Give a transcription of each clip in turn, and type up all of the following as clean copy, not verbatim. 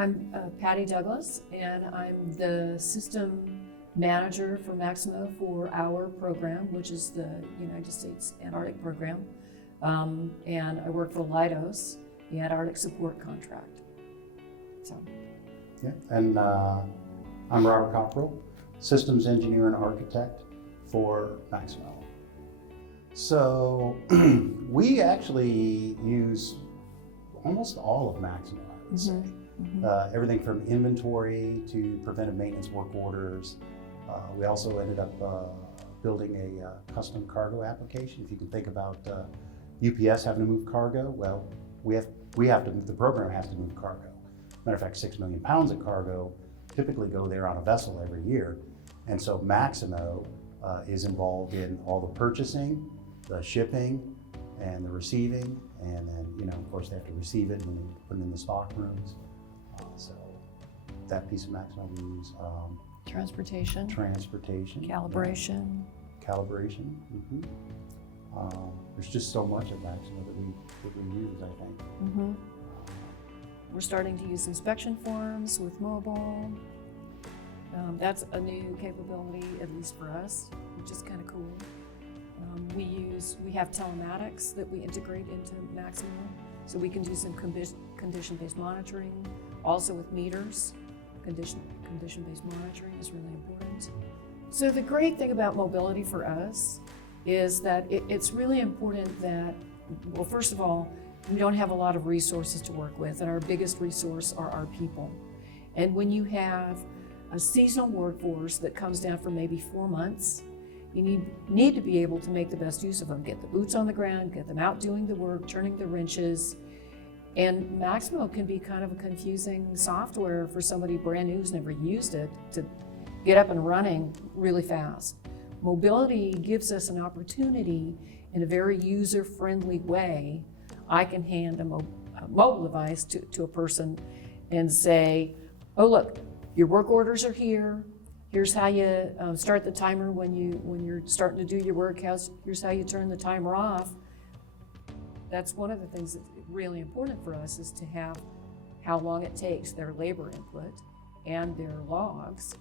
I'm Paddy Douglas, and I'm the system manager for Maximo for our program, which is the United States Antarctic program. And I work for Leidos, the Antarctic support contract. So. Yeah, and I'm Robert Cockrill, systems engineer and architect for Maximo. So we actually use almost all of Maximo, I would say. Mm-hmm. Everything from inventory to preventive maintenance work orders. We also ended up building a custom cargo application. If you can think about UPS having to move cargo, well, we have to move, the program has to move cargo. Matter of fact, 6 million pounds of cargo typically go there on a vessel every year. And so Maximo is involved in all the purchasing, the shipping, and the receiving, and then, of course, they have to receive it and put it in the stock rooms. So that piece of Maximo we use. Transportation. Calibration. Mm-hmm. There's just so much of Maximo that we use, I think. Mm-hmm. We're starting to use inspection forms with mobile. That's a new capability, at least for us, which is kind of cool. We have telematics that we integrate into Maximo, so we can do some condition-based monitoring, also with meters. Condition-based monitoring is really important. So the great thing about mobility for us is that it's really important that, well, first of all, we don't have a lot of resources to work with, and our biggest resource are our people. And when you have a seasonal workforce that comes down for maybe 4 months, you need to be able to make the best use of them, get the boots on the ground, get them out doing the work, turning the wrenches. And Maximo can be kind of a confusing software for somebody brand new who's never used it to get up and running really fast. Mobility gives us an opportunity in a very user-friendly way. I can hand a mobile device to a person and say, oh, look, your work orders are here. Here's how you start the timer when you're starting to do your work. Here's how you turn the timer off. That's one of the things that's really important for us, is to have how long it takes, their labor input and their logs.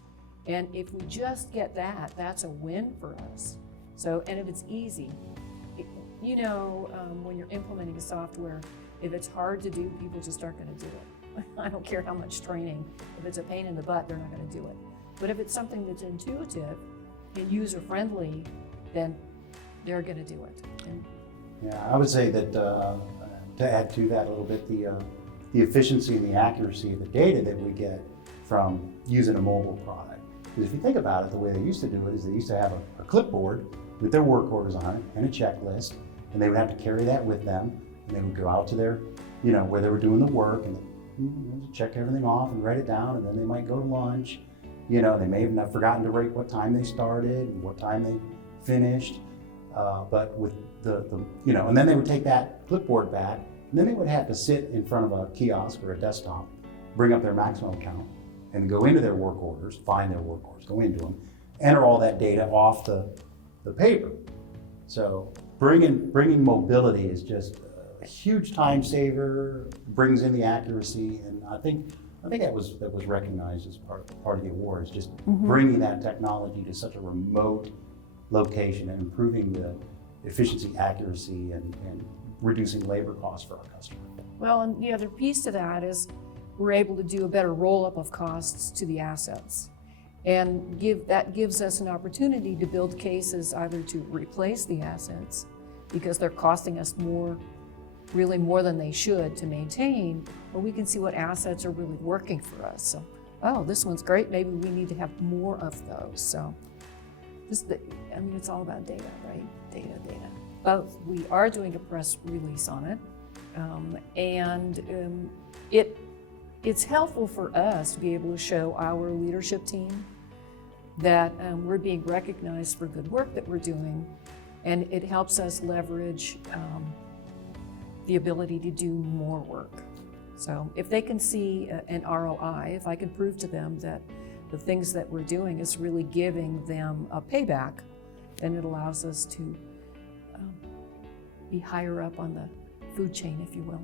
And if we just get that, that's a win for us. So, and if it's easy, when you're implementing a software, if it's hard to do, people just aren't going to do it. I don't care how much training. If it's a pain in the butt, they're not going to do it. But if it's something that's intuitive and user-friendly, then they're going to do it. Yeah, I would say that to add to that a little bit, the efficiency and the accuracy of the data that we get from using a mobile product. Because if you think about it, the way they used to do it is they used to have a clipboard with their work orders on it and a checklist, and they would have to carry that with them, and they would go out to their, where they were doing the work, and check everything off and write it down, and then they might go to lunch. They may have not forgotten to write what time they started and what time they finished. But with and then they would take that clipboard back, and then they would have to sit in front of a kiosk or a desktop, bring up their Maximo account, and go into their work orders, find their work orders, go into them, enter all that data off the paper. So bringing mobility is just a huge time saver, brings in the accuracy, and I think that was recognized as part of the awards, just bringing that technology to such a remote location and improving the efficiency, accuracy, and reducing labor costs for our customer. Well, and the other piece to that is we're able to do a better roll-up of costs to the assets. And that gives us an opportunity to build cases either to replace the assets because they're costing us really more than they should to maintain, or we can see what assets are really working for us. So, oh, this one's great, maybe we need to have more of those. So it's all about data, right? Data. Both. We are doing a press release on it, it's helpful for us to be able to show our leadership team that we're being recognized for good work that we're doing, and it helps us leverage the ability to do more work. So if they can see an ROI, if I can prove to them that the things that we're doing is really giving them a payback, then it allows us to be higher up on the food chain, if you will,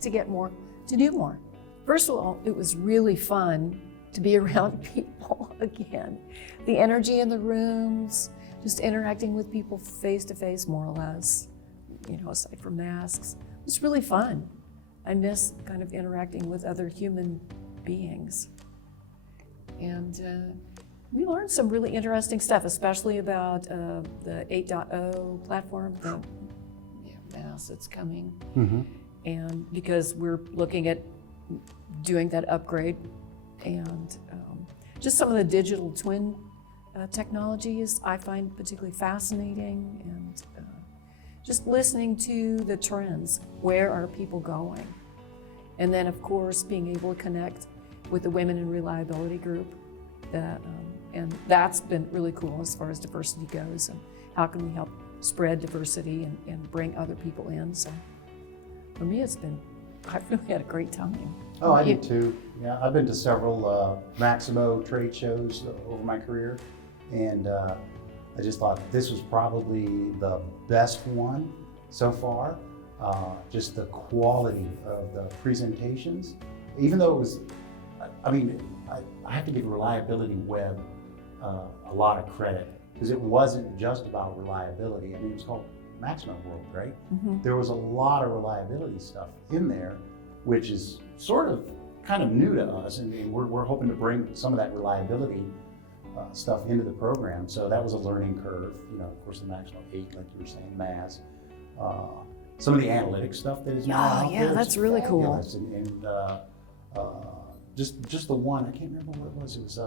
to get more, to do more. First of all, it was really fun to be around people again. The energy in the rooms, just interacting with people face to face, more or less, aside from masks. It was really fun. I miss kind of interacting with other human beings. And we learned some really interesting stuff, especially about the 8.0 platform, the mass that's coming. Mm-hmm. And because we're looking at doing that upgrade, and just some of the digital twin technologies I find particularly fascinating, and just listening to the trends. Where are people going? And then, of course, being able to connect with the Women in Reliability group. And that's been really cool as far as diversity goes, and how can we help spread diversity and bring other people in. So for me, I've really had a great time. Oh, I did too. Yeah, I've been to several Maximo trade shows over my career, and I just thought this was probably the best one so far. Just the quality of the presentations, even though it was, I have to give Reliability Web a lot of credit, because it wasn't just about reliability. It was called Maximoworld, right? Mm-hmm. There was a lot of reliability stuff in there, which is sort of kind of new to us, and we're hoping to bring some of that reliability stuff into the program. So that was a learning curve. Of course, the Maximo 8, like you were saying, MAS. Some of the analytics stuff that is now out yeah, there, that's really cool. And just the one, I can't remember what it was. It was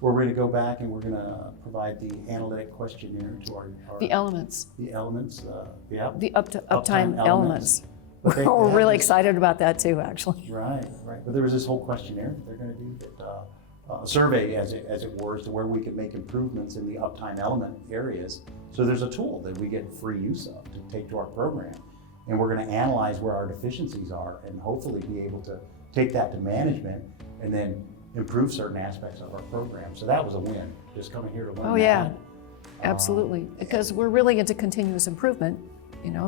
where we're going to go back and we're going to provide the analytic questionnaire to our the elements. The elements, yeah. The uptime elements. But We're really excited about that too, actually. Right. But there was this whole questionnaire that they're going to do, a survey, as it were, as to where we could make improvements in the uptime element areas. So there's a tool that we get free use of to take to our program, and we're going to analyze where our deficiencies are, and hopefully be able to take that to management and then improve certain aspects of our program. So that was a win, just coming here to learn. Oh yeah, absolutely. Because we're really into continuous improvement.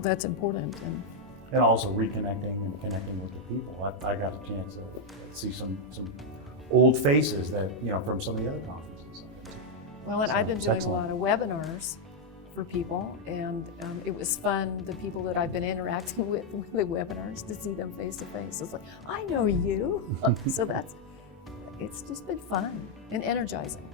That's important. And also reconnecting and connecting with the people. I got a chance to see some old faces that, from some of the other conferences. Well, and So, I've been doing excellent. a lot of webinars for people, and it was fun, the people that I've been interacting with the webinars, to see them face to face. It's like, I know you. So it's just been fun and energizing.